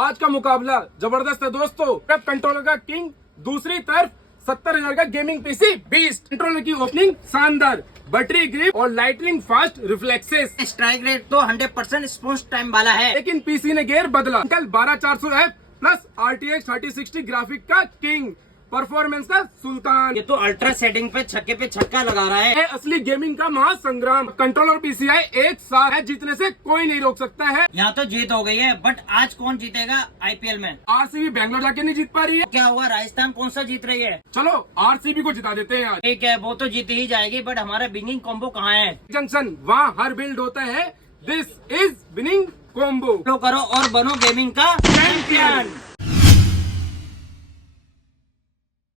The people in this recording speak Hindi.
आज का मुकाबला जबरदस्त है दोस्तों। कंट्रोलर का किंग, दूसरी तरफ 70,000 का गेमिंग पीसी बीस्ट। कंट्रोलर की ओपनिंग शानदार, बैटरी ग्रिप और lightning fast reflexes. Strike rate तो 100% रिस्पॉन्स टाइम वाला है, लेकिन पीसी ने गेयर बदला। कल 12400F प्लस RTX 3060 ग्राफिक का किंग, परफॉर्मेंस का सुल्तान। ये तो अल्ट्रा सेटिंग पे छक्का लगा रहा है। ये असली गेमिंग का महासंग्राम। कंट्रोलर PCI एक साथ है, जीतने से कोई नहीं रोक सकता है। यहाँ तो जीत हो गई है, बट आज कौन जीतेगा IPL में? RCB बैंगलोर जाके नहीं जीत पा रही है। क्या हुआ, राजस्थान कौन सा जीत रही है? चलो RCB को जिता देते हैं आज। ठीक है, वो तो जीत ही जाएगी, बट हमारा विनिंग कॉम्बो कहाँ है? जंक्शन, वहाँ हर बिल्ड होता है। This is winning combo. Follow करो और बनो गेमिंग का चैंपियन।